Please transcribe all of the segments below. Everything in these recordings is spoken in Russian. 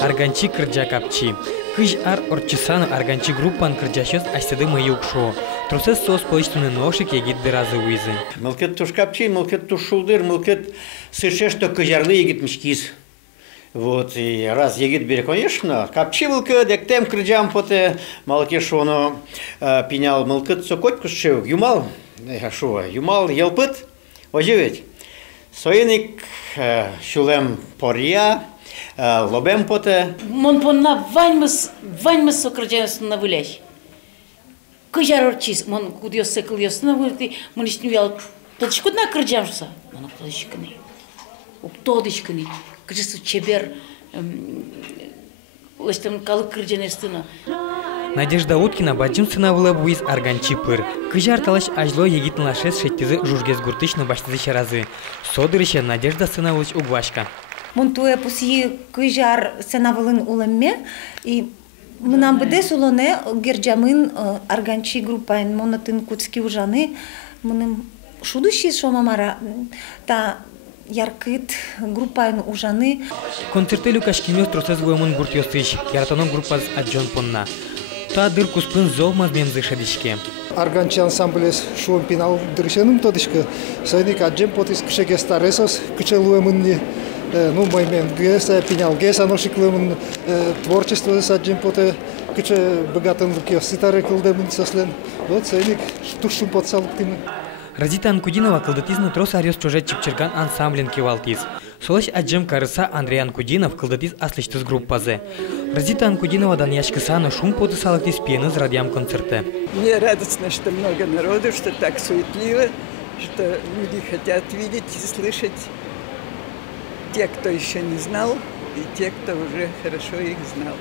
Арганчи кырджа капчи. Кыж ар орчисану арганчи группан кырджашёс астады мы юкшо. Трусес сос поличтуны ношик егит дыразы уизы. Мылкет туш капчи, мылкет туш шулдыр, мылкет сыше, что кыжарлы егит мешкиз. Вот, и раз егит бери, конечно, капчи мылкет, дектем кырджам поте, малке шоно пенял мылкет сокоть кушев, юмал, юмал елпыт, оживет. Соеник шулем порья, лобем поте. Мон понна ваньмас сокрджанс на вылез. Кыжар орчис, мон кудьос секл ясна вылти, мон ишнуял толчкут на кырджамса, мон толчканы. Уптодышканы, кыжсу чебер, лестем калы кырджанестына. Надежда Уткина баджим сынавыла буиз арганчи пыр. Кыжар талаш ажло егитн лашес шеттизы жужгез гуртычны баштызы шаразы. Содырыше Надежда сынавылыч угвашка. Монтуя пуси кыжар сынавылын улемме и мынам бедес улоне герджамын арганчи группайн монатын куцки ужаны мыным шудущий шомамара та яркыт группайн ужаны. Концерты Люкашкимёс тросез вуемын гуртёсыч, яратонон группаз аджон понна. Та дыр куспын золмаз мемзы шадишке. Арганчи ансамблес шуом пинал дыршенум тодышка. Сайник аджем потис кшеге старесос кчелуемынни. Ну, мой мен геса пенял геса ношиклемын творчество саджем поте кче богатым лукиос ситаре кылдемын сослен. Вот сайник тушум подсалыктымын. Разита Анкудинова кылдатизны трос арёс чужет чипчерган ансамблен кивалтиз. Солаш аджем карыса Андрей Анкудинов кылдатиз аслыштыз группазе. Разита Анкудинова дан яшкысану шум поты салыктиз пьеныз радиам концерте. Мне радостно, что много народу, что так суетливо, что люди хотят видеть и слышать те, кто еще не знал, и те, кто уже хорошо их знал.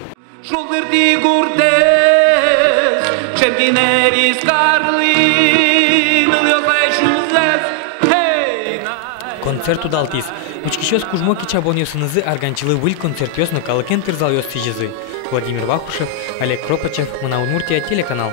Концерт удалтиз. Учкищёс кужмоки чабонёсынызы арганчылы выль концертёс на калыкен тырзал ёс сижизы. Владимир Вахрушев, Олег Кропачев, Мунаудмуртия, телеканал.